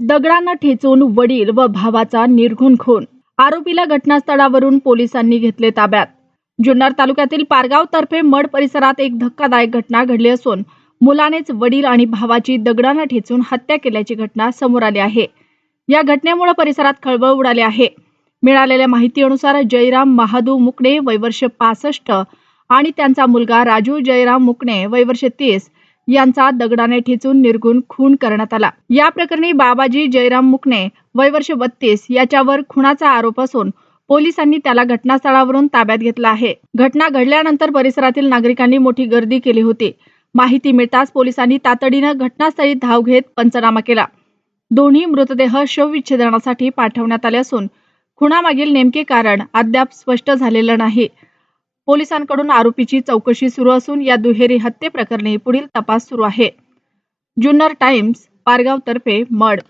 दगडांना ठेचून वडील व भावाचा निर्घृण खून. आरोपीला घटनास्थळावरून पोलिसांनी घेतले ताब्यात. जुन्नर तालुक्यातील पारगाव तर्फे मड परिसरात एक धक्कादायक घटना घडली असून मुलानेच वडील आणि भावाची दगडांना ठेचून हत्या केल्याची घटना समोर आली आहे. या घटनेमुळे परिसरात खळबळ उडाली आहे. मिळालेल्या माहितीनुसार जयराम महादू मुकणे वय वर्ष 65 आणि त्यांचा मुलगा राजू जयराम मुकणे वय वर्ष 30 यांचा दगडाने ठेचून निर्घृण खून करण्यात आला. या प्रकरणी बाबाजी जयराम मुकणे वय वर्ष 32 याच्यावर खुनाचा आरोप असून पोलिसांनी त्याला घटनास्थळावरून ताब्यात घेतला आहे. घटना घडल्यानंतर परिसरातील नागरिकांनी मोठी गर्दी केली होती. माहिती मिळताच पोलिसांनी तातडीने घटनास्थळी धाव घेत पंचनामा केला. दोन्ही मृतदेह शवविच्छेदनासाठी पाठवण्यात आले असून खुनामागील नेमके कारण अद्याप स्पष्ट झालेलं नाही. पोलिसांकडून आरोपीची चौकशी सुरू असून या दुहेरी हत्येप्रकरणी पुढील तपास सुरू आहे. जुन्नर टाइम्स, पारगाव तर्फे, मड.